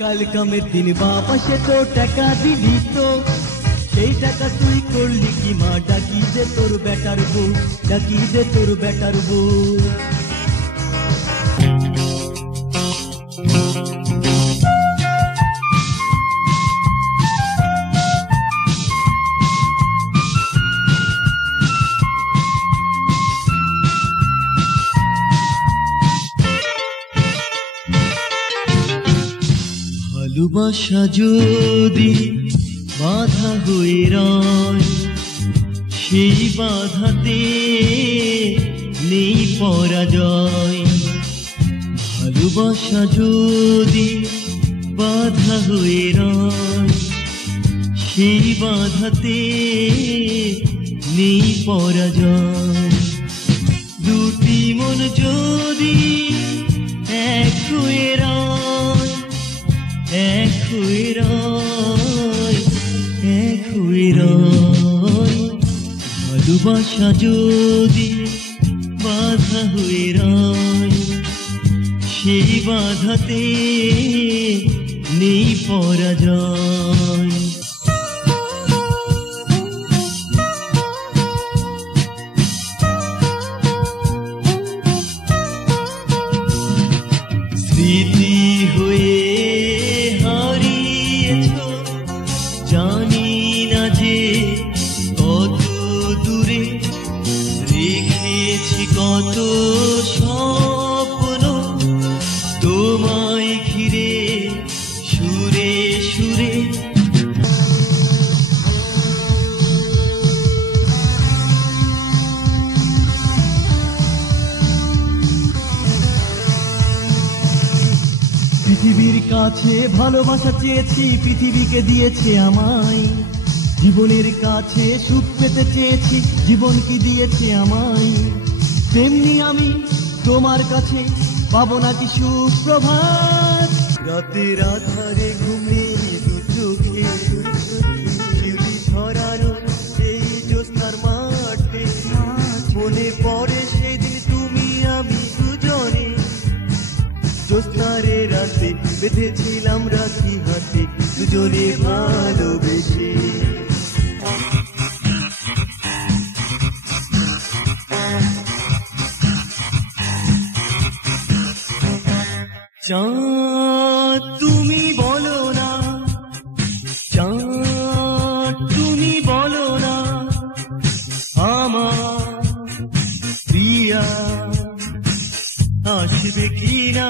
কাল কামের দিন বাবা সে তো টাকা দিলি তো, সেই টাকা তুই করলি কি মা? ডাকি দে তোর বেটার বউ, ডাকি দে তোর বেটার বউ। ভালোবাসা যদি বাধা হয়ে রয়, সেই বাধাতে নেই পরাজয়। ভালোবাসা যদি বাধা হয়ে রয়, সেই বাধাতে নেই পরাজয়। দুটি মন যদি এক হয়ে রয়, এক হয়ে রয়, এক হয়ে রয়। ভালোবাসা যদি বাধা হয়ে রয়, সেই বাধাতে নেই পরাজয়। স্মৃতি হয়ে জানি না যে কত দূরে রেখেছি কত স্বপ্ন তোমায় ঘিরে সুরে সুরে। পৃথিবীর কাছে ভালোবাসা চেয়েছি, পৃথিবীকে দিয়েছে আমায়। জীবনের কাছে সুখ পেতে চেয়েছি, জীবন কি দিয়েছে আমায়। তেমনি আমি তোমার কাছে পাবো নাকি সুপ্রভাত। রাতের আধারে ঘুমে দু চোখে শিউলি ধরানো এই জ্যোৎস্নার মাঠে, মনে পড়ে সেদিন তুমি আমি দুজনে জ্যোৎস্নারে রাতে বেঁধেছিলাম রাখি হাতে, দুজনে ভালোবেসে। চাঁদ তুমি বলো না, চাঁদ তুমি বলো না, আমার প্রিয়া আসবে কিনা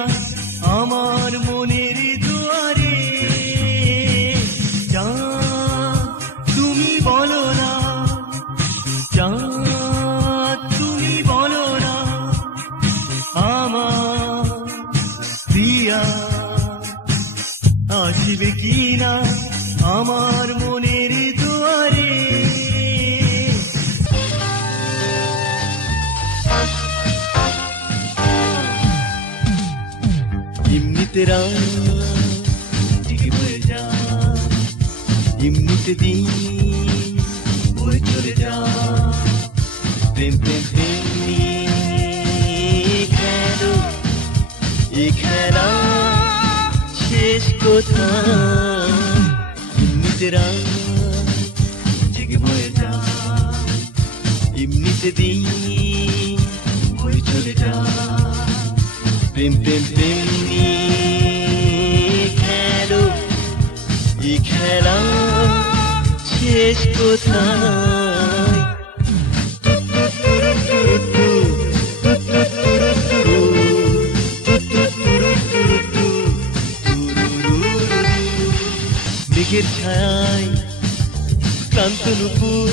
আমার মনের দুয়ারে। চাঁদ তুমি বলো না, চাঁদ তুমি বলো না, আমার প্রিয়া আসবে কিনা আমার মনের দুয়ারে। এমনিতে রাত জেগে বয়ে যা, এমনিতে দিন বয়ে চলে যা। প্রেম প্রেম প্রেম খেলো, এ খেলা শেষ কোথায়? এমনিতে রাত জেগে বয়ে যা, এমনিতে দিন বয়ে চলে যা। প্রেম প্রেম প্রেম খেলো, এ খেলা শেষ কোথায়? মেঘের ছায় ক্লান্ত নুপুর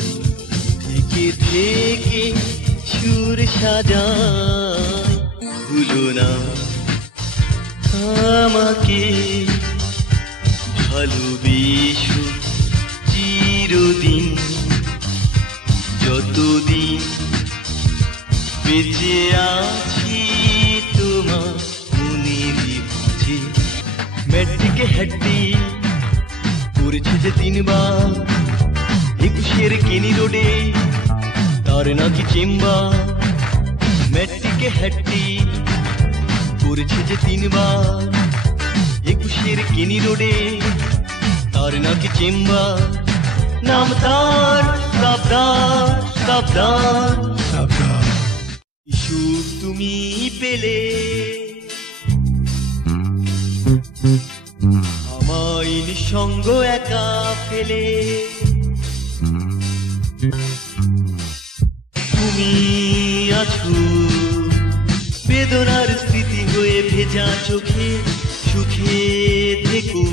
থেকে থেকে সুর সাজায়। ভুলো না আমাকে, ভালোবেসো চিরদিন, যতদিন বেঁচে আছি তোমার মনের মাঝে। মেট্রিকে হ্যাড্ডি করেছে যে 3 বার, 21-এর কেনি রোডে তার নাকি চেম্বার। মেট্রিকে হ্যাড্ডি করেছে যে 3 বার, একুশের কিনি রোডে তার নাকি চেম্বার, নাম তার সাবধান সাবধান সাবধান। সুখ তুমি পেলে আমায় নিঃসঙ্গ একা ফেলে, তুমি আছো বেদনার স্মৃতি হয়ে ভেজা চোখে, সুখে থেকো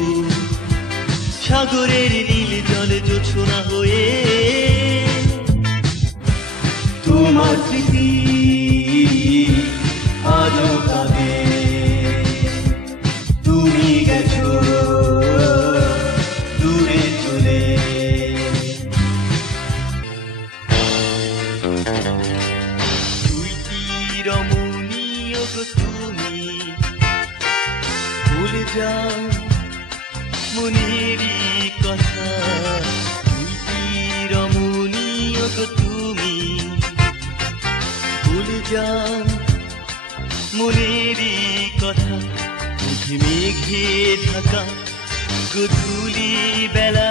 সাগরের নীল জলে জোছনা হয়ে। তোমার স্মৃতি আজও কাঁদে, তুমি গেছো দূরে চলে। তুই কি রমণীয় গো তুমি, ভুলে যাও মনেরই কথা। তুই কি রমণীয় গো তুমি, ভুলে যাও মনেরই কথা। মেঘে মেঘে ঢাকা গধূলি বেলা